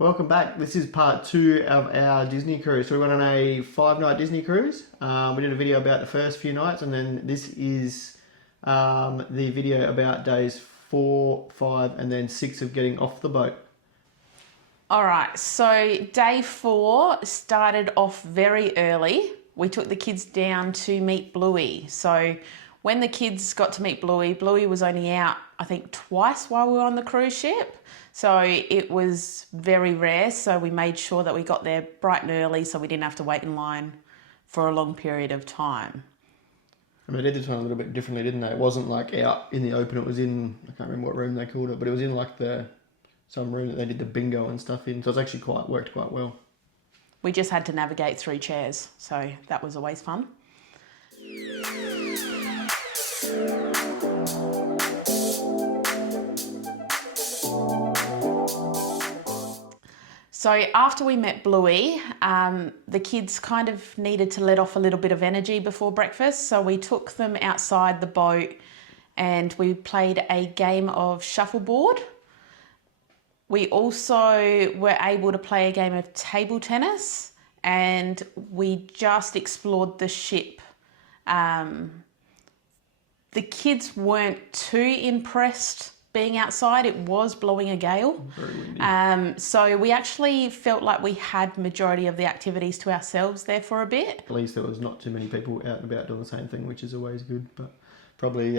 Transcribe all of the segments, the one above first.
Welcome back. This is part 2 of our Disney cruise. So we went on a 5-night Disney cruise. We did a video about the first few nights, and then this is the video about days 4, 5, and then 6 of getting off the boat. All right, so day 4 started off very early. We took the kids down to meet Bluey. So when the kids got to meet Bluey, Bluey was only out, I think, twice while we were on the cruise ship. So it was very rare. So we made sure that we got there bright and early so we didn't have to wait in line for a long period of time. I mean, they did this one a little bit differently, didn't they? It wasn't like out in the open. It was in, I can't remember what room they called it, but it was in like some room that they did the bingo and stuff in. So it's actually worked quite well. We just had to navigate through chairs. So that was always fun. So after we met Bluey, the kids kind of needed to let off a little bit of energy before breakfast. So we took them outside the boat and we played a game of shuffleboard. We also were able to play a game of table tennis, and we just explored the ship. The kids weren't too impressed being outside. It was blowing a gale. Very windy. So we actually felt like we had majority of the activities to ourselves there for a bit. At least there was not too many people out and about doing the same thing, which is always good. But probably,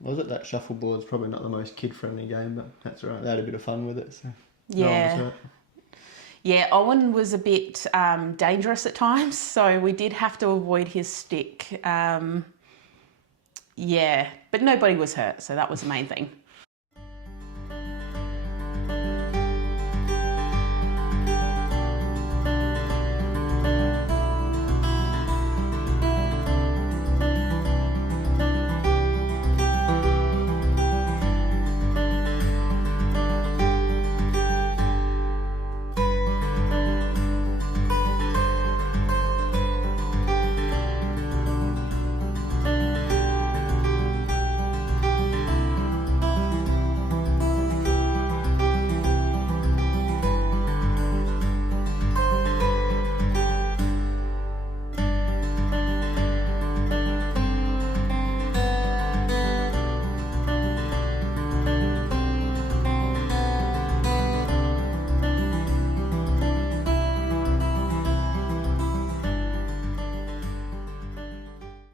was it that shuffleboard's probably not the most kid-friendly game, but that's all right. They had a bit of fun with it. So no one was hurt. Yeah, Owen was a bit dangerous at times, so we did have to avoid his stick. Yeah, but nobody was hurt, so that was the main thing.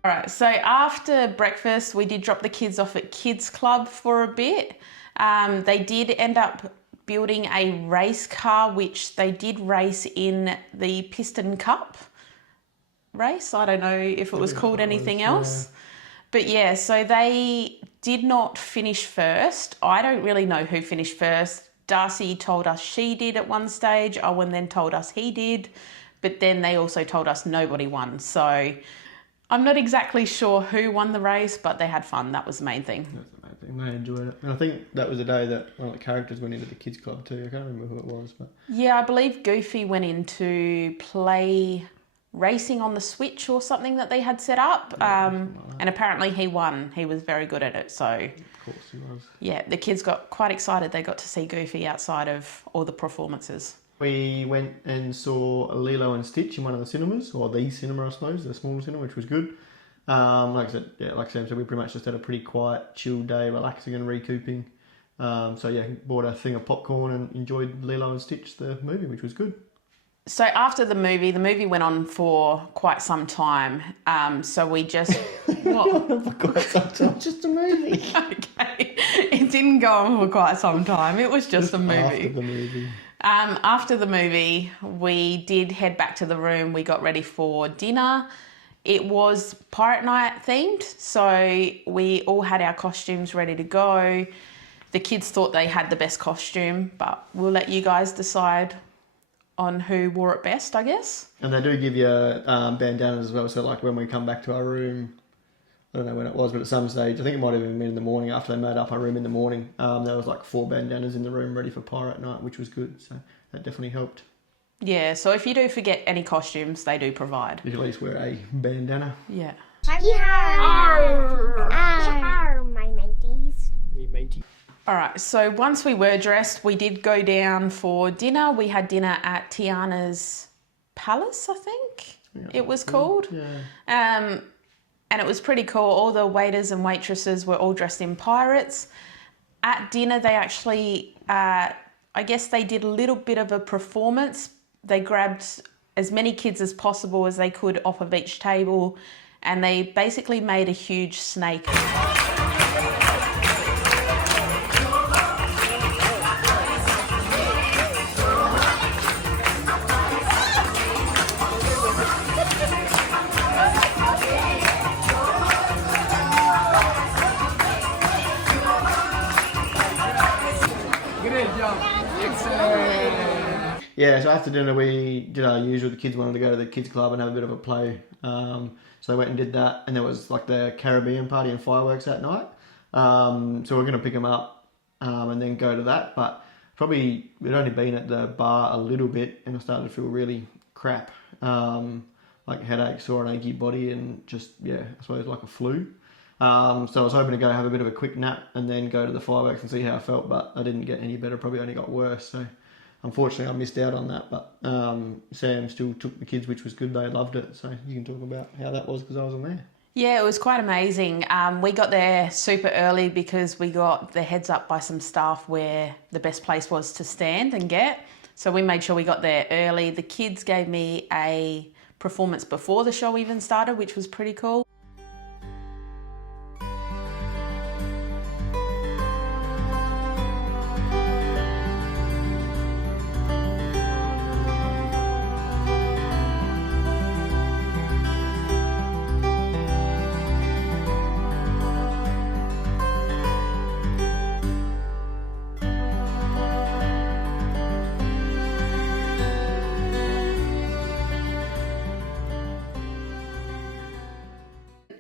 All right, so after breakfast, we did drop the kids off at Kids Club for a bit. They did end up building a race car, which they did race in the Piston Cup race. I don't know if it was called anything else. But yeah, so they did not finish first. I don't really know who finished first. Darcy told us she did at one stage. Owen then told us he did. But then they also told us nobody won. So I'm not exactly sure who won the race, but they had fun. That was the main thing. That's the main thing. They enjoyed it. And I think that was the day that one of the characters went into the kids club too. I can't remember who it was. But Yeah, I believe Goofy went in to play racing on the Switch or something that they had set up. And apparently he won. He was very good at it. So of course he was. Yeah, the kids got quite excited. They got to see Goofy outside of all the performances. We went and saw Lilo and Stitch in one of the cinemas, or the cinema, I suppose, the small cinema, which was good. Like I said, like Sam said, we pretty much just had a pretty quiet, chill day, relaxing and recouping. So yeah, bought a thing of popcorn and enjoyed Lilo and Stitch, the movie, which was good. So after the movie went on for quite some time. So we just... For quite some time, just a movie. Okay, it didn't go on for quite some time. It was just a movie. After the movie. After the movie, we did head back to the room. We got ready for dinner. It was Pirate Night themed, so we all had our costumes ready to go. The kids thought they had the best costume, but we'll let you guys decide on who wore it best, I guess. And they do give you bandanas as well, so like when we come back to our room, I don't know when it was, but at some stage, I think it might have even been in the morning after they made up our room in the morning, there was like 4 bandanas in the room ready for Pirate Night, which was good, so that definitely helped. Yeah, so if you do forget any costumes, they do provide. You can at least wear a bandana. Yeah. My mateys. Hey, matey. All right, so once we were dressed, we did go down for dinner. We had dinner at Tiana's Palace, I think it was called. Yeah. And it was pretty cool. All the waiters and waitresses were all dressed in pirates. At dinner, they actually, I guess they did a little bit of a performance. They grabbed as many kids as possible as they could off of each table, and they basically made a huge snake. Yeah, so after dinner we did our usual. The kids wanted to go to the kids club and have a bit of a play. So they went and did that, and there was like the Caribbean party and fireworks that night. So we're going to pick them up and then go to that. But probably we'd only been at the bar a little bit, and I started to feel really crap, like headache, sore and achy body, and just, yeah, I suppose like a flu. So I was hoping to go have a bit of a quick nap and then go to the fireworks and see how I felt, but I didn't get any better, probably only got worse. So unfortunately I missed out on that, but Sam still took the kids, which was good. They loved it. So you can talk about how that was, because I wasn't there. Yeah, it was quite amazing. We got there super early because we got the heads up by some staff where the best place was to stand and get. So we made sure we got there early. The kids gave me a performance before the show even started, which was pretty cool.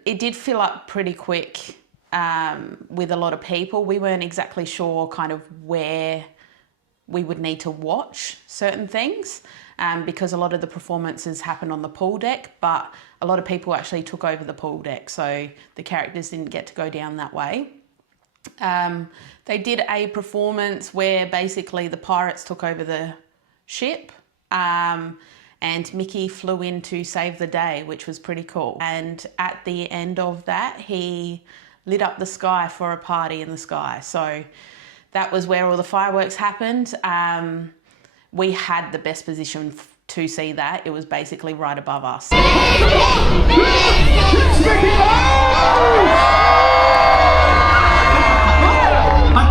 It did fill up pretty quick with a lot of people. We weren't exactly sure kind of where we would need to watch certain things because a lot of the performances happened on the pool deck, but a lot of people actually took over the pool deck, so the characters didn't get to go down that way. They did a performance where basically the pirates took over the ship, and Mickey flew in to save the day, which was pretty cool. And at the end of that, he lit up the sky for a party in the sky. So that was where all the fireworks happened. We had the best position to see that. It was basically right above us. But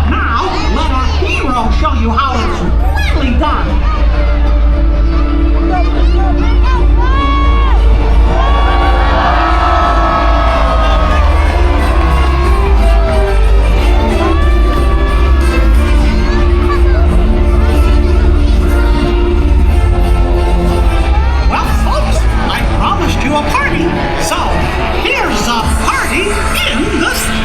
now, let our hero show you how it's really done. A party, so here's a party in the sky.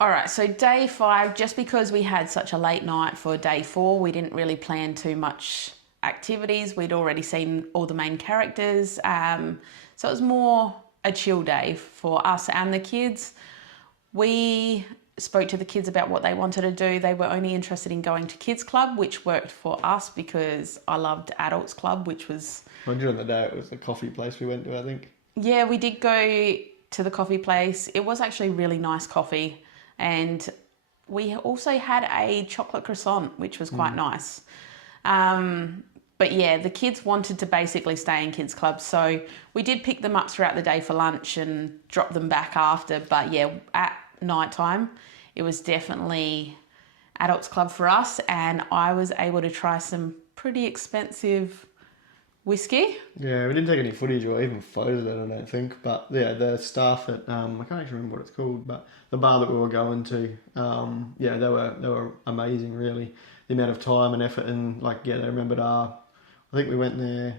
All right, so day 5, just because we had such a late night for day 4, we didn't really plan too much activities. We'd already seen all the main characters. So it was more a chill day for us and the kids. We spoke to the kids about what they wanted to do. They were only interested in going to kids club, which worked for us because I loved adults club, which was... Well, during the day it was the coffee place we went to, I think. Yeah, we did go to the coffee place. It was actually really nice coffee. And we also had a chocolate croissant, which was quite nice. But yeah, the kids wanted to basically stay in kids club. So we did pick them up throughout the day for lunch and drop them back after. But yeah, at night time, it was definitely adults club for us. And I was able to try some pretty expensive whiskey. Yeah, we didn't take any footage or even photos of it, I don't think. But yeah, the staff at I can't actually remember what it's called, but the bar that we were going to, yeah, they were amazing. Really, the amount of time and effort and like they remembered I think we went there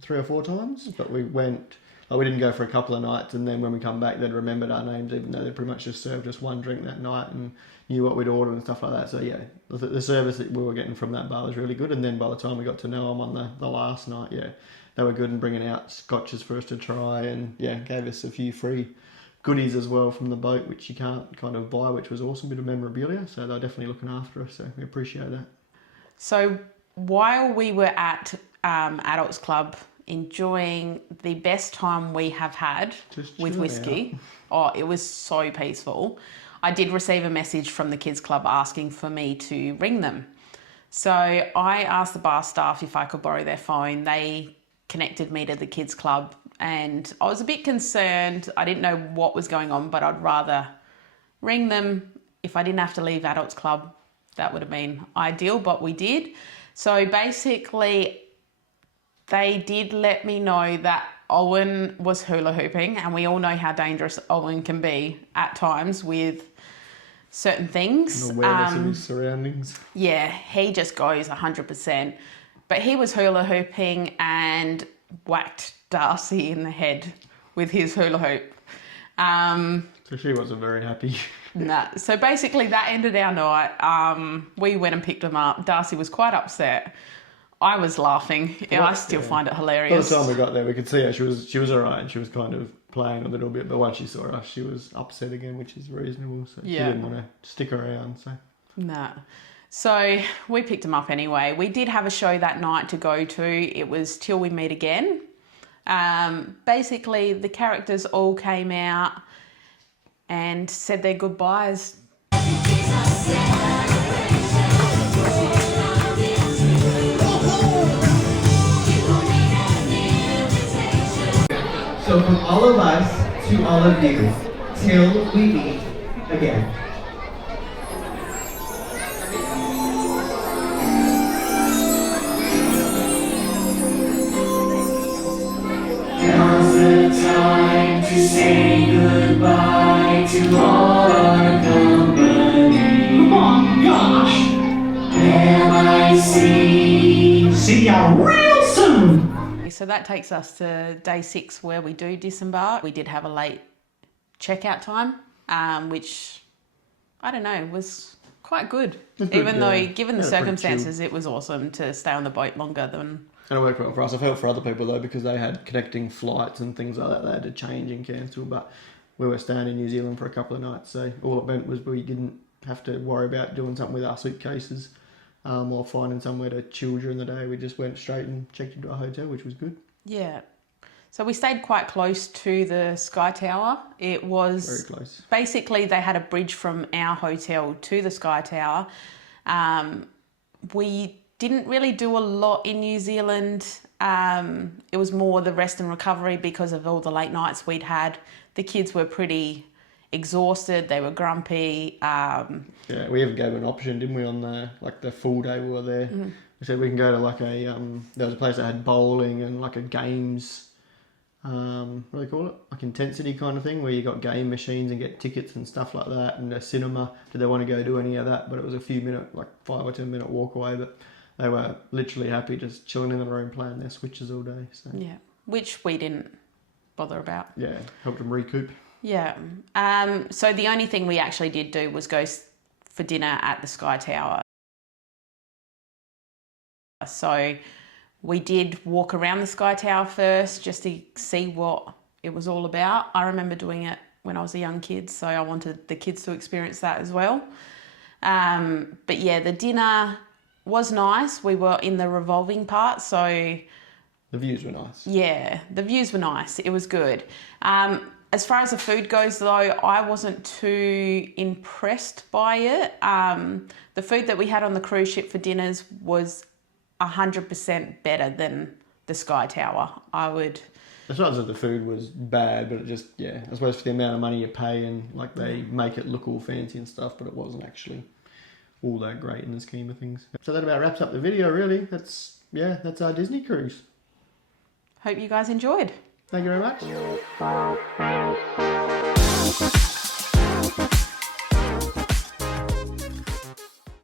3 or 4 times, but we went. Like, we didn't go for a couple of nights, and then when we come back, they'd remembered our names, even though they pretty much just served us one drink that night and knew what we'd ordered and stuff like that. So yeah, the service that we were getting from that bar was really good. And then by the time we got to know them on the last night, yeah, they were good and bringing out scotches for us to try, and yeah, gave us a few free goodies as well from the boat, which you can't kind of buy, which was awesome, bit of memorabilia. So they're definitely looking after us, so we appreciate that. So while we were at Adults Club, enjoying the best time we have had with whiskey. Oh, it was so peaceful. I did receive a message from the kids club asking for me to ring them. So I asked the bar staff if I could borrow their phone. They connected me to the kids club, and I was a bit concerned. I didn't know what was going on, but I'd rather ring them. If I didn't have to leave Adults Club, that would have been ideal, but we did. So basically, they did let me know that Owen was hula hooping, and we all know how dangerous Owen can be at times with certain things. Awareness of his surroundings. Yeah, he just goes 100%. But he was hula hooping and whacked Darcy in the head with his hula hoop. So she wasn't very happy. Nah. So basically that ended our night. We went and picked him up. Darcy was quite upset. I was laughing. I still find it hilarious. By the time we got there, we could see her. She was alright, and she was kind of playing a little bit. But once she saw us, she was upset again, which is reasonable. So she didn't want to stick around. So nah. So we picked him up anyway. We did have a show that night to go to. It was Till We Meet Again. Basically, the characters all came out and said their goodbyes. So from all of us to all of you, till we meet again. Now's the time to say goodbye to all our company. Oh gosh! M.I.C. See ya real soon! So that takes us to day 6 where we do disembark. We did have a late checkout time, which, I don't know, was quite good. Even though, given the circumstances, it was awesome to stay on the boat longer than... And it worked well for us. I felt for other people though, because they had connecting flights and things like that. They had to change and cancel, but we were staying in New Zealand for a couple of nights, so all it meant was we didn't have to worry about doing something with our suitcases. Or finding somewhere to chill during the day. We just went straight and checked into a hotel, which was good. Yeah. So we stayed quite close to the Sky Tower. It was... Very close. Basically, they had a bridge from our hotel to the Sky Tower. We didn't really do a lot in New Zealand. It was more the rest and recovery because of all the late nights we'd had. The kids were pretty exhausted, they were grumpy. Yeah, we even gave an option, didn't we, on the full day we were there. We said we can go to like a there was a place that had bowling and like a games, what do they call it, like intensity kind of thing, where you got game machines and get tickets and stuff like that, and a cinema. Did they want to go do any of that? But it was a few minute, like 5 or 10 minute walk away. But they were literally happy just chilling in the room playing their Switches all day. So yeah, which we didn't bother about. Yeah, helped them recoup. Yeah. So the only thing we actually did do was go for dinner at the Sky Tower. So we did walk around the Sky Tower first just to see what it was all about. I remember doing it when I was a young kid, so I wanted the kids to experience that as well. But yeah, the dinner was nice. We were in the revolving part, so... The views were nice. Yeah, the views were nice. It was good. As far as the food goes, though, I wasn't too impressed by it. The food that we had on the cruise ship for dinners was 100% better than the Sky Tower. It's not that the food was bad, but it just, I suppose for the amount of money you pay and like they make it look all fancy and stuff, but it wasn't actually all that great in the scheme of things. So that about wraps up the video, really. That's our Disney cruise. hope you guys enjoyed. Thank you very much.